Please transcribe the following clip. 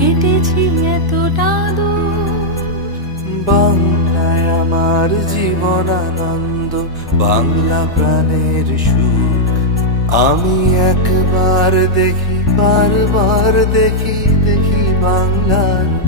হেঁটেছি এতটা বাংলায় আমার জীবন আনন্দ, বাংলা প্রাণের সুখ। আমি একবার দেখি, বারবার দেখি দেখি বাংলার